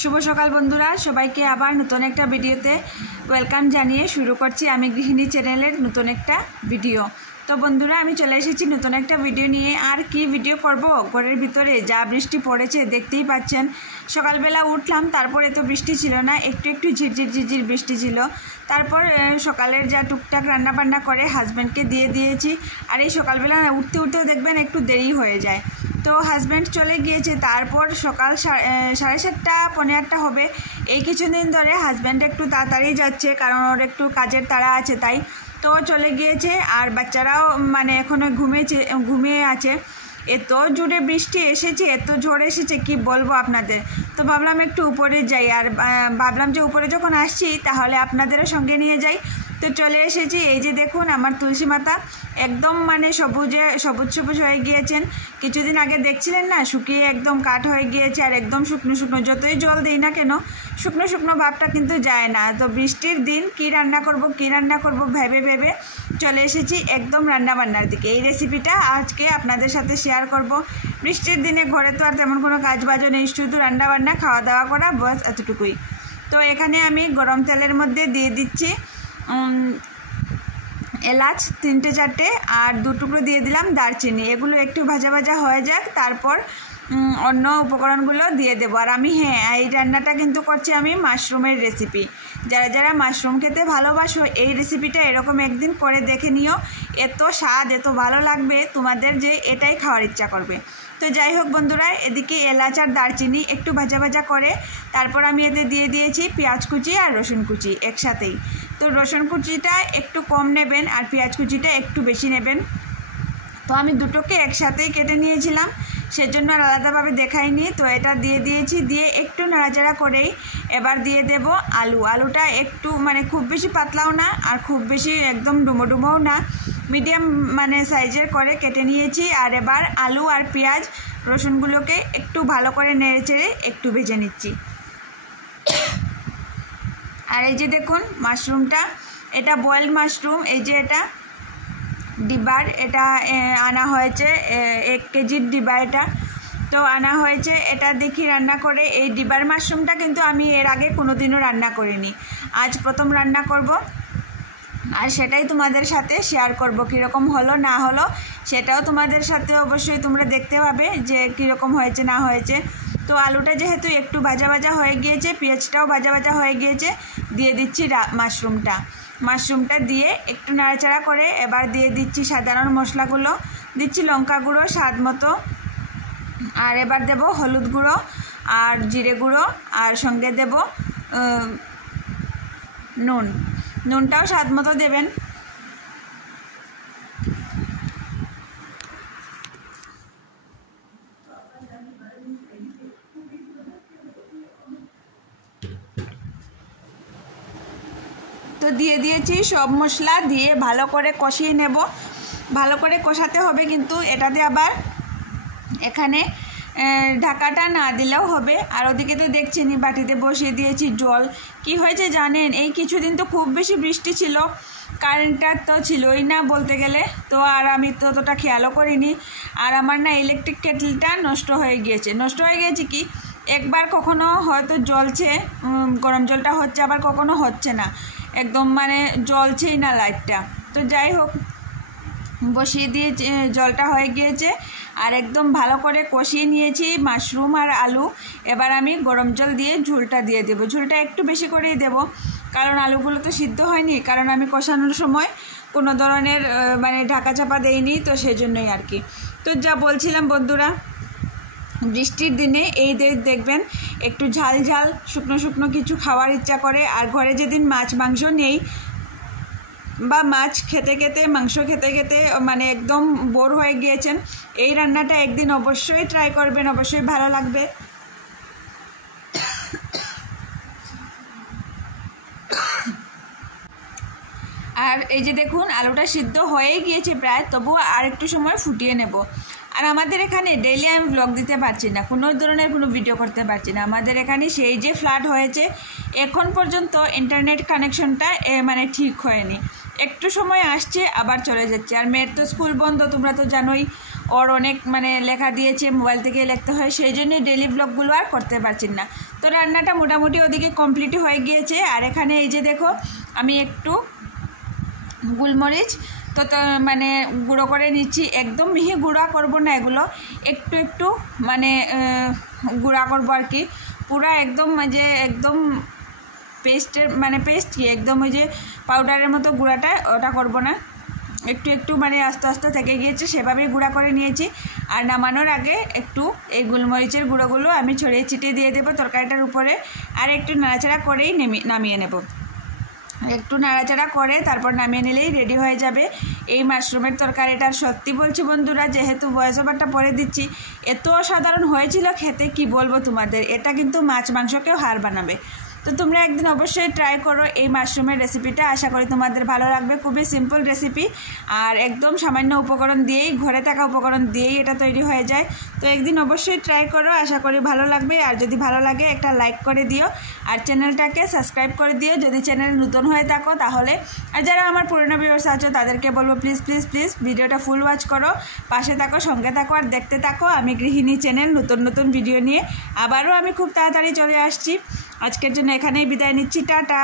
শুভ সকাল বন্ধুরা, সবাইকে আবার নতুন একটা ভিডিওতে ওয়েলকাম জানিয়ে শুরু করছি আমি গৃহিণী চ্যানেলের নতুন একটা ভিডিও। তো বন্ধুরা, আমি চলে এসেছি নতুন একটা ভিডিও নিয়ে। আর কি ভিডিও করব, ঘরের ভিতরে যা বৃষ্টি পড়েছে দেখতেই পাচ্ছেন। সকালবেলা উঠলাম, তারপরে তো বৃষ্টি ছিল না, একটু ঝিরঝির বৃষ্টি ছিল। তারপর সকালের যা টুকটাক রান্নাবান্না করে হাজব্যান্ডকে দিয়ে দিয়েছি। আর এই সকালবেলা উঠতেও দেখবেন একটু দেরি হয়ে যায়। তো হাজব্যান্ড চলে গিয়েছে, তারপর সকাল 7:30 পৌনে 8টা হবে। এই কিছুদিন ধরে হাজব্যান্ড একটু তাড়াতাড়ি যাচ্ছে, কারণ ওর একটু কাজের তাড়া আছে, তাই তো চলে গিয়েছে। আর বাচ্চারাও এখনও ঘুমিয়ে আছে। এত জোরে বৃষ্টি এসেছে, এত ঝড় এসেছে কি বলবো আপনাদের। তো ভাবলাম একটু উপরে যাই, আর ভাবলাম যে উপরে যখন আসছি তাহলে আপনাদেরও সঙ্গে নিয়ে যাই। তো চলে এসেছি। এই যে দেখুন, আমার তুলসী মাতা একদম সবুজ হয়ে গিয়েছেন। কিছুদিন আগে দেখছিলেন না, শুকিয়ে একদম কাঠ হয়ে গিয়েছে, আর একদম শুকনো যতই জল দিই না কেন শুকনো ভাবটা কিন্তু যায় না। তো বৃষ্টির দিন কি রান্না করব ভেবে চলে এসেছি একদম রান্নাবান্নার দিকে। এই রেসিপিটা আজকে আপনাদের সাথে শেয়ার করব। বৃষ্টির দিনে ঘরে তো আর তেমন কোনো কাজবাজও নেই, শুধু রান্নাবান্না খাওয়া দাওয়া করা, বস এতটুকুই। তো এখানে আমি গরম তেলের মধ্যে দিয়ে দিচ্ছি এলাচ 3-4টে, আর 2 টুকরো দিয়ে দিলাম দারচিনি। এগুলো একটু ভাজা হয়ে যাক, তারপর অন্য উপকরণগুলো দিয়ে দেবো। আর আমি এই রান্নাটা কিন্তু করছি আমি মাশরুমের রেসিপি। যারা মাশরুম খেতে ভালোবাসো, এই রেসিপিটা এরকম একদিন করে দেখে নিও। এত স্বাদ, এত ভালো লাগবে তোমাদের যে এটাই খাওয়ার ইচ্ছা করবে। তো যাই হোক বন্ধুরা, এদিকে এলাচ আর দারচিনি একটু ভাজা করে তারপর আমি এতে দিয়ে দিয়েছি পেঁয়াজ কুচি আর রসুন কুচি একসাথেই। তো রসুন কুচিটা একটু কম নেবেন আর পেঁয়াজ কুচিটা একটু বেশি নেবেন। তো আমি দুটোকে একসাথেই কেটে নিয়েছিলাম, সেজন্য আর আলাদাভাবে দেখাইনি। তো এটা দিয়ে দিয়েছি, দিয়ে একটু নাড়াচাড়া করেই এবার দিয়ে দেব আলুটা একটু খুব বেশি পাতলাও না, আর খুব বেশি একদম ডুমোও না, মিডিয়াম সাইজের করে কেটে নিয়েছি। আর এবার আলু আর পেঁয়াজ রসুনগুলোকে একটু ভালো করে নেড়েচেড়ে একটু ভেজে নিচ্ছি। আর এই যে দেখুন মাশরুমটা, এটা বয়েলড মাশরুম। এই যে এটা ডিবার, এটা আনা হয়েছে 1 কেজির ডিবা, এটা তো আনা হয়েছে। এটা দেখি রান্না করে। এই ডিবার মাশরুমটা কিন্তু আমি এর আগে কোনোদিনও রান্না করিনি, আজ প্রথম রান্না করব। আর সেটাই তোমাদের সাথে শেয়ার করব, কীরকম হলো না হলো সেটাও তোমাদের সাথে অবশ্যই তোমরা দেখতে পাবে যে কীরকম হয়েছে না হয়েছে। তো আলুটা যেহেতু একটু ভাজা হয়ে গিয়েছে, পেঁয়াজটাও ভাজা হয়ে গিয়েছে, দিয়ে দিচ্ছি মাশরুমটা দিয়ে একটু নাড়াচাড়া করে এবার দিয়ে দিচ্ছি সাধারণ মশলাগুলো। দিচ্ছি লঙ্কা গুঁড়ো স্বাদ মতো, আর এবার দেব হলুদ গুঁড়ো আর জিরে গুঁড়ো, আর সঙ্গে দেব নুনটাও স্বাদ মতো দেবেন। তো দিয়ে দিয়েছি সব মশলা, দিয়ে ভালো করে কষিয়ে নেব। ভালো করে কষাতে হবে, কিন্তু এটাতে আবার এখানে ঢাকাটা না দিলেও হবে। আর ওদিকে তো দেখছেনই বাটিতে বসিয়ে দিয়েছি জল। কি হয়েছে জানেন, এই কিছুদিন তো খুব বেশি বৃষ্টি ছিল, কারেন্টটা তো ছিলই না বলতে গেলে। তো আর আমি তো অতটা খেয়ালও করিনি। আর আমার না ইলেকট্রিক কেটলটা নষ্ট হয়ে গিয়েছে কি, একবার কখনো হয়তো জ্বলছে, গরম জলটা হচ্ছে, আবার কখনো হচ্ছে না, একদম জ্বলছেই না লাইটটা। তো যাই হোক, বসিয়ে দিয়ে জলটা হয়ে গিয়েছে, আর একদম ভালো করে কষিয়ে নিয়েছি মাশরুম আর আলু। এবার আমি গরম জল দিয়ে ঝোলটা দিয়ে দেবো। ঝোলটা একটু বেশি করেই দেব, কারণ আলুগুলো তো সিদ্ধ হয়নি, কারণ আমি কষানোর সময় কোনো ধরনের ঢাকা চাপা দেইনি, তো সেজন্যই আর কি। তো যা বলছিলাম বন্ধুরা, বৃষ্টির দিনে এই দেখবেন একটু ঝাল শুকনো কিছু খাওয়ার ইচ্ছা করে। আর ঘরে যেদিন মাছ মাংস নেই, বা মাছ খেতে মাংস খেতে একদম বোর হয়ে গিয়েছেন, এই রান্নাটা একদিন অবশ্যই ট্রাই করবেন, অবশ্যই ভালো লাগবে। আর এই যে দেখুন, আলুটা সিদ্ধ হয়েই গিয়েছে প্রায়, তবুও আর একটু সময় ফুটিয়ে নেব। আর আমাদের এখানে ডেইলি আমি ব্লগ দিতে পারছি না, কোনো ধরনের কোনো ভিডিও করতে পারছি না। আমাদের এখানে সেই যে ফ্লাড হয়েছে, এখন পর্যন্ত ইন্টারনেট কানেকশনটা ঠিক হয়নি। একটু সময় আসছে, আবার চলে যাচ্ছে। আর মেয়ের তো স্কুল বন্ধ, তোমরা তো জানোই, ওর অনেক মানে লেখা দিয়েছে, মোবাইল থেকে লিখতে হয়, সেই জন্যই ডেলি ব্লগগুলো আর করতে পারছি না। তো রান্নাটা মোটামুটি ওদিকে কমপ্লিট হয়ে গিয়েছে। আর এখানে এই যে দেখো আমি একটু গোলমরিচ তো মানে গুঁড়ো করে নিচ্ছি, একদম মিহি গুঁড়া করব না, এগুলো একটু একটু মানে গুঁড়া করবো আর কি, পুরা একদম যে একদম পেস্টের মানে পেস্ট কি একদম ওই যে পাউডারের মতো গুঁড়াটা ওটা করব না, একটু একটু মানে আস্তে আস্তে থেকে গিয়েছে সেভাবেই গুঁড়া করে নিয়েছি। আর নামানোর আগে একটু এই গোলমরিচের গুঁড়োগুলো আমি ছড়িয়ে ছিটিয়ে দিয়ে দেবো তরকারিটার উপরে, আর একটু নাড়াচাড়া করেই নামিয়ে নেব। একটু নাড়াচাড়া করে তারপর নামিয়ে নিলেই রেডি হয়ে যাবে এই মাশরুমের তরকারিটা। সত্যি বলছি বন্ধুরা, যেহেতু ভয়েস ওভারটা পরে দিচ্ছি, এত অসাধারণ হয়েছিল খেতে, কি বলবো তোমাদের, এটা কিন্তু মাছ মাংসকেও হার বানাবে। তো তোমরা একদিন অবশ্যই ট্রাই করো এই মাশরুমের রেসিপিটা, আশা করি তোমাদের ভালো লাগবে। খুবই সিম্পল রেসিপি আর একদম সামান্য উপকরণ দিয়েই, ঘরে থাকা উপকরণ দিয়েই এটা তৈরি হয়ে যায়। তো একদিন অবশ্যই ট্রাই করো, আশা করি ভালো লাগবে। আর যদি ভালো লাগে একটা লাইক করে দিও আর চ্যানেলটাকে সাবস্ক্রাইব করে দিও যদি চ্যানেল নতুন হয়ে থাকো তাহলে। আর যারা আমার পুরনো ভিউয়ার্স আছো তাদেরকে বলবো প্লিজ প্লিজ প্লিজ ভিডিওটা ফুল ওয়াচ করো, পাশে থাকো, সঙ্গে থাকো আর দেখতে থাকো আমি গৃহিণী চ্যানেল। নতুন নতুন ভিডিও নিয়ে আবারও আমি খুব তাড়াতাড়ি চলে আসছি। আজকের জন্য এখানেই বিদায় নিচ্ছি, টাটা।